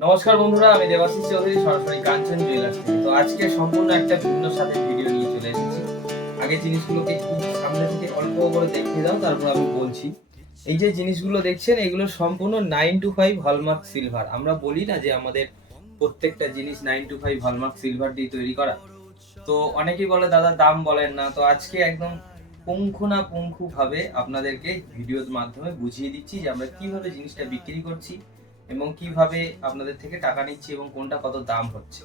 নমস্কার বন্ধুরা, আমি দেবাশিস চৌধুরী, সরাসরি কাঞ্চন জুয়েলার্স থেকে। তো আজকে সম্পূর্ণ একটা ভিন্ন স্বাদের ভিডিও নিয়ে চলে এসেছি। আগে জিনিসগুলোকে একটু সামনে থেকে অল্প করে দেখিয়ে দাও, তারপর আমি বলছি। এই যে জিনিসগুলো দেখছেন, এগুলো সম্পূর্ণ 925 হলমার্ক সিলভার। আমরা বলি না যে আমাদের প্রত্যেকটা জিনিস 925 হলমার্ক সিলভার দিয়ে তৈরি করা। তো অনেকেই বলে দাদা দাম বলেন না। তো আজকে একদম পুঙ্খানুপুঙ্খ ভাবে আপনাদেরকে ভিডিওর মাধ্যমে বুঝিয়ে দিচ্ছি যে আমরা কিভাবে জিনিসটা বিক্রি করছি এবং কিভাবে আপনাদের থেকে টাকা নিচ্ছি এবং কোনটা কত দাম হচ্ছে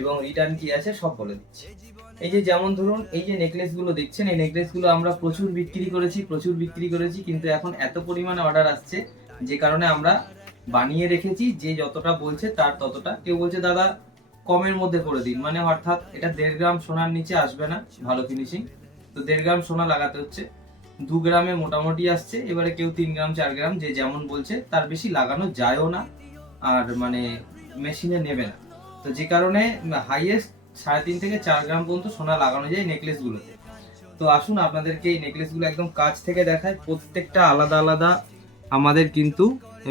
এবং রিটার্ন কি আছে সব বলে দিচ্ছি। এই যে যেমন ধরুন, এই যে নেকলেস গুলো দেখছেন, এই নেকলেস গুলো আমরা প্রচুর বিক্রি করেছি, কিন্তু এখন এত পরিমাণে অর্ডার আসছে যে কারণে আমরা বানিয়ে রেখেছি। যে যতটা বলছে তার ততটা। কেউ বলছে দাদা কমের মধ্যে করে দিন, মানে অর্থাৎ এটা 1.5 গ্রাম সোনার নিচে আসবে না ভালো ফিনিশিং। তো 1.5 গ্রাম সোনা লাগাতে হচ্ছে, 2 গ্রামে মোটামুটি আসছে। এবারে কেউ 3 গ্রাম 4 গ্রাম যে যেমন বলছে, তার বেশি লাগানো যায়ও না, আর মানে মেশিনে নেবে না। তো যে কারণে হাইয়েস্ট 3.5 থেকে 4 গ্রাম পর্যন্ত সোনা লাগানো যায় নেকলেস গুলোতে। তো আসুন আপনাদেরকে এই নেকলেস গুলো একদম কাছ থেকে দেখায়। প্রত্যেকটা আলাদা আলাদা আমাদের কিন্তু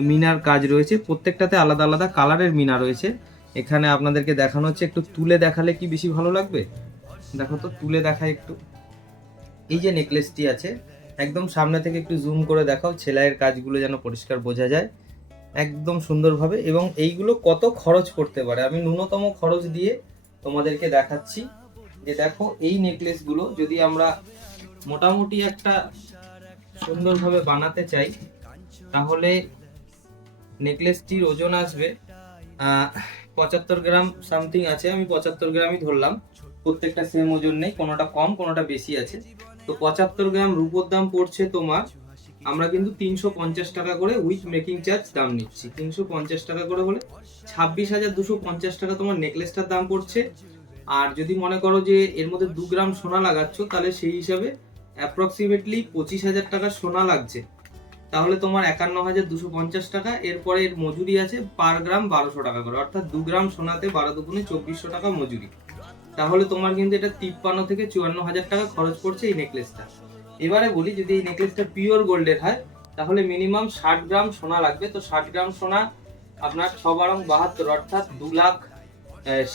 মিনার কাজ রয়েছে, প্রত্যেকটাতে আলাদা আলাদা কালারের মিনা রয়েছে। এখানে আপনাদেরকে দেখানো হচ্ছে, একটু তুলে দেখালে কি বেশি ভালো লাগবে। দেখো তো, তুলে দেখায় একটু। এই যে নেকলেসটি আছে, একদম সামনে থেকে একটু জুম করে দেখাও, সেলাইয়ের কাজগুলো যেন পরিষ্কার বোঝা যায় একদম সুন্দরভাবে। এবং এইগুলো কত খরচ করতে পারে আমি ন্যূনতম খরচ দিয়ে তোমাদেরকে দেখাচ্ছি। যে দেখো, এই নেকলেসগুলো যদি আমরা মোটামুটি একটা সুন্দরভাবে বানাতে চাই, তাহলে নেকলেসটির ওজন আসবে 75 গ্রাম সামথিং আছে। আমি 75 গ্রামই ধরলাম, প্রত্যেকটা সেম ওজন নেই, কোনোটা কম কোনোটা বেশি আছে। তো 75 গ্রাম রূপোর দাম পড়ছে তোমার, আমরা কিন্তু 350 টাকা করে উইথ মেকিং চার্জ দাম নিচ্ছি। 350 টাকা করে হলে 26,250 টাকা তোমার নেকলেসটার দাম পড়ছে। আর যদি মনে করো যে এর মধ্যে 2 গ্রাম সোনা লাগাচ্ছ, তাহলে সেই হিসাবে অ্যাপ্রক্সিমেটলি 25,000 টাকা সোনা লাগছে। তাহলে তোমার 51,250 টাকা। এরপরে এর মজুরি আছে পার গ্রাম 1200 টাকা করে, অর্থাৎ 2 গ্রাম সোনাতে 12 দুগুণে 2400 টাকা মজুরি। তাহলে তোমার কিন্তু এটা 53 থেকে 54,000 টাকা খরচ পড়ছে এই নেকলেসটা। এবারে বলি, যদি এই নেকলেসটা পিওর গোল্ডের হয়, তাহলে মিনিমাম 60 গ্রাম সোনা লাগবে। তো 60 গ্রাম সোনা আপনার 6 বারং 72, অর্থাৎ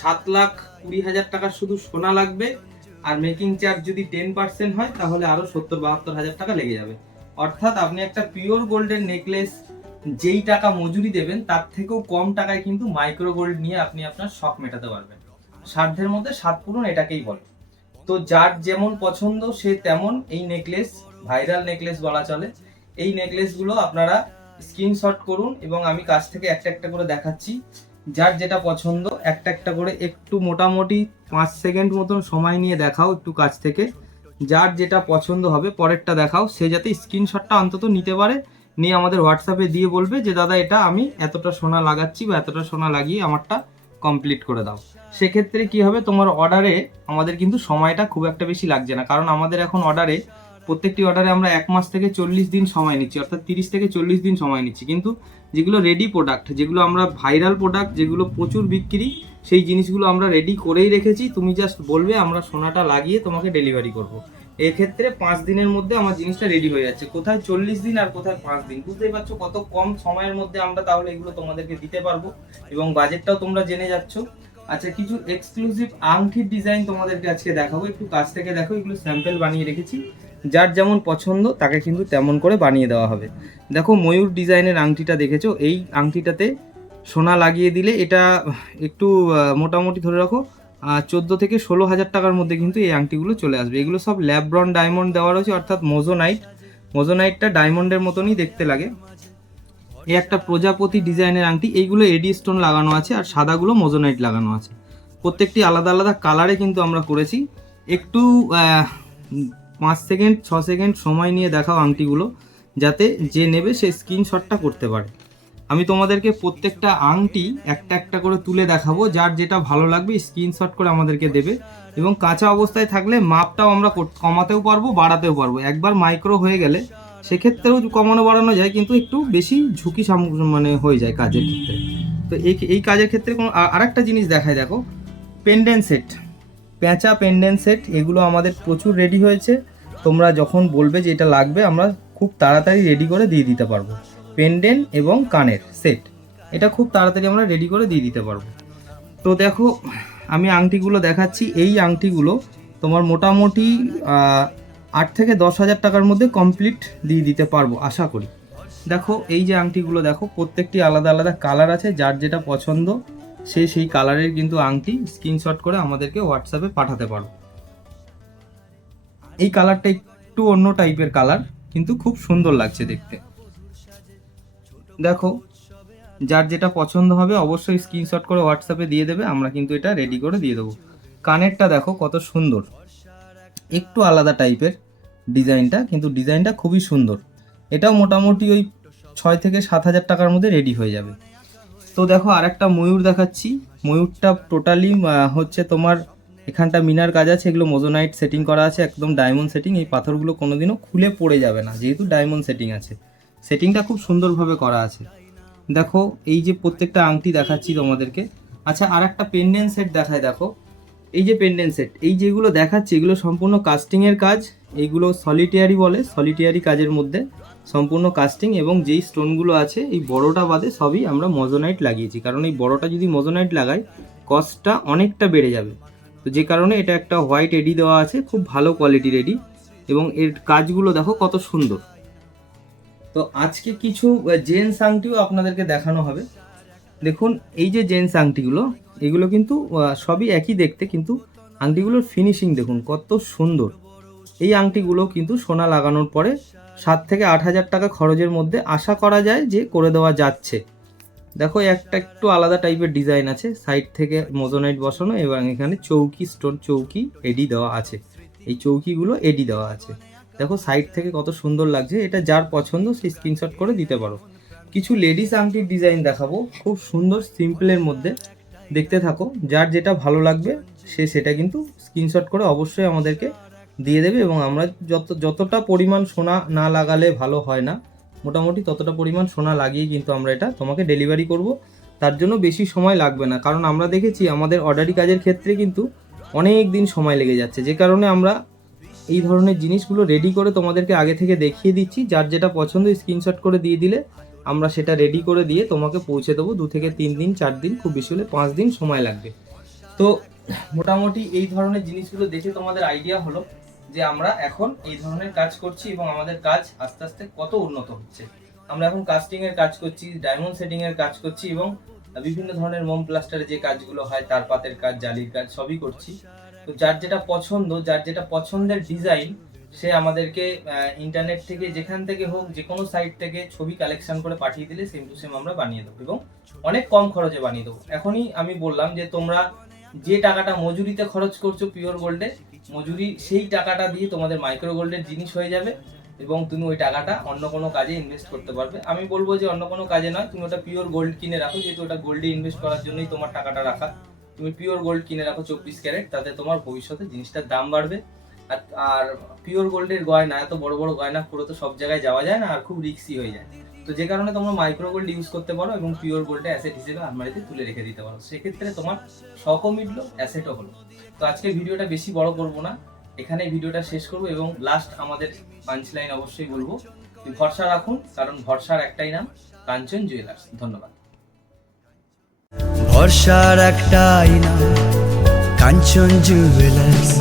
7,20,000 টাকা শুধু সোনা লাগবে। আর মেকিং চার্জ যদি 10% হয়, তাহলে আরো 70-72 হাজার টাকা লেগে যাবে। অর্থাৎ আপনি একটা পিওর গোল্ডের নেকলেস যেই টাকা মজুরি দেবেন, তার থেকেও কম টাকায় কিন্তু মাইক্রো গোল্ড নিয়ে আপনি আপনার শখ মেটাতে পারবেন। সাধ্যের মধ্যে সাত পূরণ এটাকেই বলে। তো যার যেমন পছন্দ সে তেমন এই নেকলেস, ভাইরাল নেকলেস বলা চলে। এই নেকলেসগুলো আপনারা স্ক্রিনশট করুন এবং আমি কাছ থেকে একটা একটা করে দেখাচ্ছি। যার যেটা পছন্দ একটা একটা করে একটু মোটামুটি 5 সেকেন্ড মতন সময় নিয়ে দেখাও একটু কাছ থেকে। যার যেটা পছন্দ হবে পরেরটা দেখাও, সে যাতে স্ক্রিনশটটা অন্তত নিতে পারে, নিয়ে আমাদের হোয়াটসঅ্যাপে দিয়ে বলবে যে দাদা এটা আমি এতটা সোনা লাগাচ্ছি বা এতটা সোনা লাগিয়ে আমারটা কমপ্লিট করে দাও। সেক্ষেত্রে কি হবে, তোমার অর্ডারে আমাদের কিন্তু সময়টা খুব একটা বেশি লাগছে না, কারণ আমাদের এখন অর্ডারে প্রত্যেকটি অর্ডারে আমরা 1 মাস থেকে 40 দিন সময় নিচ্ছি, অর্থাৎ 30 থেকে 40 দিন সময় নিচ্ছি। কিন্তু যেগুলো রেডি প্রোডাক্ট, যেগুলো আমরা ভাইরাল প্রোডাক্ট, যেগুলো প্রচুর বিক্রি, সেই জিনিসগুলো আমরা রেডি করেই রেখেছি। তুমি জাস্ট বলবে, আমরা সোনাটা লাগিয়ে তোমাকে ডেলিভারি করব। এক্ষেত্রে 5 দিনের মধ্যে আমার জিনিসটা রেডি হয়ে যাচ্ছে। কোথায় 40 দিন আর কোথায় 5 দিন, বুঝতেই পারছো কত কম সময়ের মধ্যে আমরা তাহলে এগুলো তোমাদেরকে দিতে পারবো। এবং বাজেটটাও তোমরা জেনে যাচ্ছ। আচ্ছা, কিছু এক্সক্লুসিভ আংটির ডিজাইন তোমাদেরকে আজকে দেখাবো, একটু কাছ থেকে দেখো। এগুলো স্যাম্পল বানিয়ে রেখেছি, যার যেমন পছন্দ তাকে কিন্তু তেমন করে বানিয়ে দেওয়া হবে। দেখো, ময়ূর ডিজাইনের আংটিটা দেখেছো, এই আংটিটাতে সোনা লাগিয়ে দিলে এটা একটু মোটামুটি ধরে রাখো 14 থেকে 16,000 টাকার মধ্যে কিন্তু এই আংটিগুলো চলে আসবে। এগুলো সব ল্যাব্রন ডায়মন্ড দেওয়া রয়েছে, অর্থাৎ মোজোনাইটটা ডায়মন্ডের মতনই দেখতে লাগে। এই একটা প্রজাপতি ডিজাইনের আংটি, এইগুলো এডি স্টোন লাগানো আছে আর সাদাগুলো মোজোনাইট লাগানো আছে। প্রত্যেকটি আলাদা আলাদা কালারে কিন্তু আমরা করেছি। একটু 5 সেকেন্ড 6 সেকেন্ড সময় নিয়ে দেখাও আংটিগুলো, যাতে যে নেবে সে স্ক্রিনশটটা করতে পারে। আমি তোমাদেরকে প্রত্যেকটা আংটি একটা একটা করে তুলে দেখাবো, যার যেটা ভালো লাগবে স্ক্রিনশট করে আমাদেরকে দেবে। এবং কাঁচা অবস্থায় থাকলে মাপটাও আমরা কমাতেও পারবো, বাড়াতেও পারবো। একবার মাইক্রো হয়ে গেলে সেক্ষেত্রেও কমানো বাড়ানো যায়, কিন্তু একটু বেশি ঝুঁকি মানে হয়ে যায় কাজের ক্ষেত্রে। তো এই কাজের ক্ষেত্রে আরেকটা জিনিস দেখায়, দেখো, পেন্ডেন্ট সেট, পেঁচা পেন্ডেন্ট সেট, এগুলো আমাদের প্রচুর রেডি হয়েছে। তোমরা যখন বলবে যে এটা লাগবে, আমরা খুব তাড়াতাড়ি রেডি করে দিয়ে দিতে পারবো। পেন্ডেন্ট এবং কানের সেট, এটা খুব তাড়াতাড়ি আমরা রেডি করে দিয়ে দিতে পারবো। তো দেখো আমি আংটিগুলো দেখাচ্ছি। এই আংটিগুলো তোমার মোটামুটি 8 থেকে 10,000 টাকার মধ্যে কমপ্লিট দিয়ে দিতে পারবো আশা করি। দেখো এই যে আংটিগুলো দেখো, প্রত্যেকটি আলাদা আলাদা কালার আছে, যার যেটা পছন্দ সে সেই কালারের কিন্তু আংটি স্ক্রিনশট করে আমাদেরকে হোয়াটসঅ্যাপে পাঠাতে পারো। এই কালারটা একটু অন্য টাইপের কালার, কিন্তু খুব সুন্দর লাগছে দেখতে। দেখো যার যেটা পছন্দ হবে অবশ্যই স্ক্রিনশট করে হোয়াটসঅ্যাপে দিয়ে দেবে, আমরা কিন্তু এটা রেডি করে দিয়ে দেবো। কানেরটা দেখো কত সুন্দর, একটু আলাদা টাইপের ডিজাইনটা, কিন্তু ডিজাইনটা খুবই সুন্দর। এটাও মোটামুটি ওই 6 থেকে 7,000 টাকার মধ্যে রেডি হয়ে যাবে। তো দেখো আরেকটা ময়ূর দেখাচ্ছি। ময়ূরটা টোটালি হচ্ছে তোমার এখানটা মিনার কাজ আছে, এগুলো মোজোনাইট সেটিং করা আছে, একদম ডায়মন্ড সেটিং। এই পাথরগুলো কোনোদিনও খুলে পড়ে যাবে না, যেহেতু ডায়মন্ড সেটিং আছে। সেটিংটা খুব সুন্দরভাবে করা আছে। দেখো এই যে প্রত্যেকটা আংটি দেখাচ্ছি তোমাদেরকে। আচ্ছা আর একটা পেন্ডেন্ট সেট দেখায়। দেখো এই যে পেন্ডেন্ট সেট, এই যেগুলো দেখাচ্ছি এগুলো সম্পূর্ণ কাস্টিংয়ের কাজ। এইগুলো সলিটিয়ারি বলে, সলিটিয়ারি কাজের মধ্যে সম্পূর্ণ কাস্টিং, এবং যেই স্টোনগুলো আছে এই বড়টা বাদে সবই আমরা মোজোনাইট লাগিয়েছি, কারণ এই বড়টা যদি মোজোনাইট লাগাই কস্টটা অনেকটা বেড়ে যাবে। তো যে কারণে এটা একটা হোয়াইট এডি দেওয়া আছে, খুব ভালো কোয়ালিটির এডি, এবং এর কাজগুলো দেখো কত সুন্দর। তো আজকে কিছু জেন্টস আংটিও আপনাদেরকে দেখানো হবে। দেখুন এই যে জেন্টস আংটিগুলো, এগুলো কিন্তু সবই একই দেখতে, কিন্তু আংটিগুলোর ফিনিশিং দেখুন কত সুন্দর। এই আংটিগুলো কিন্তু সোনা লাগানোর পরে 7 থেকে 8,000 টাকা খরচের মধ্যে আশা করা যায় যে করে দেওয়া যাচ্ছে। দেখো একটা একটু আলাদা টাইপের ডিজাইন আছে, সাইড থেকে মোজোনাইট বসানো, এবং এখানে চৌকি স্টোন চৌকি এডি দেওয়া আছে। এই চৌকিগুলো এডি দেওয়া আছে। দেখো সাইড থেকে কত সুন্দর লাগছে। এটা যার পছন্দ সেই স্ক্রিনশট করে দিতে পারো। কিছু লেডিস আংটির ডিজাইন দেখাবো, খুব সুন্দর সিম্পলের মধ্যে। দেখতে থাকো, যার যেটা ভালো লাগবে সে সেটা কিন্তু স্ক্রিনশট করে অবশ্যই আমাদেরকে দিয়ে দেবে, এবং আমরা যতটা পরিমাণ সোনা না লাগালে ভালো হয় না, মোটামুটি ততটা পরিমাণ সোনা লাগিয়ে কিন্তু আমরা এটা তোমাকে ডেলিভারি করব। তার জন্য বেশি সময় লাগবে না, কারণ আমরা দেখেছি আমাদের অর্ডারি কাজের ক্ষেত্রে কিন্তু অনেক দিন সময় লেগে যাচ্ছে, যে কারণে আমরা এই ধরনের জিনিসগুলো রেডি করে তোমাদেরকে আগে থেকে দেখিয়ে দিচ্ছি। যার যেটা পছন্দ স্ক্রিনশট করে দিয়ে দিলে আমরা সেটা রেডি করে দিয়ে তোমাকে পৌঁছে দেবো। 2 থেকে 3 দিন 4 দিন, খুব বেশি হলে 5 দিন সময় লাগবে। তো মোটামুটি এই ধরনের জিনিসগুলো দেখে তোমাদের আইডিয়া হলো যে আমরা এখন এই ধরনের কাজ করছি, এবং আমাদের কাজ আস্তে আস্তে কত উন্নত হচ্ছে। আমরা এখন কাস্টিং এর কাজ করছি, ডায়মন্ড সেটিং এর কাজ করছি, এবং বিভিন্ন ধরনের মোম প্লাস্টারের যে কাজগুলো হয়, তার পাতের কাজ, জালির কাজ সবই করছি। তো যার যেটা পছন্দ, যার যেটা পছন্দের ডিজাইন, সে আমাদেরকে ইন্টারনেট থেকে যেখান থেকে হোক, যে কোনো সাইট থেকে ছবি কালেকশন করে পাঠিয়ে দিলে সেম টু সেম আমরা বানিয়ে দেবো, এবং অনেক কম খরচে বানিয়ে দেবো। এখনই আমি বললাম যে তোমরা যে টাকাটা মজুরিতে খরচ করছো পিওর গোল্ডে, মজুরি সেই টাকাটা দিয়ে তোমাদের মাইক্রো গোল্ডের জিনিস হয়ে যাবে, এবং তুমি ওই টাকাটা অন্য কোনো কাজে ইনভেস্ট করতে পারবে। আমি বলবো যে অন্য কোনো কাজে নয়, তুমি ওটা পিওর গোল্ড কিনে রাখো, যেহেতু ওটা গোল্ডে ইনভেস্ট করার জন্যই তোমার টাকাটা রাখা। তুমি পিওর গোল্ড কিনে রাখো 24 ক্যারেট, তাতে তোমার ভবিষ্যতে জিনিসটার দাম বাড়বে। আর পিওর গোল্ডের গয়না, এত বড় বড় গয়না পুরো তো সব জায়গায় যাওয়া যায় না, আর খুব রিস্কি হয়ে যায়। তো যে কারণে তোমরা মাইক্রো গোল্ড ইউজ করতে পারো, এবং পিওর গোল্ডে অ্যাসেট হিসেবে আলমারিতে তুলে রেখে দিতে পারো। সেক্ষেত্রে তোমার শখও মিটলো, অ্যাসেটও হলো। তো আজকে ভিডিওটা বেশি বড় করব না, এখানে ভিডিওটা শেষ করব, এবং লাস্ট আমাদের পাঞ্চ লাইন অবশ্যই বলবো, ভরসা রাখুন, কারণ ভরসার একটাই নাম, কাঞ্চন জুয়েলার্স। ধন্যবাদ। ভরসার একটাই নাম, কাঞ্চন জুয়েলার্স।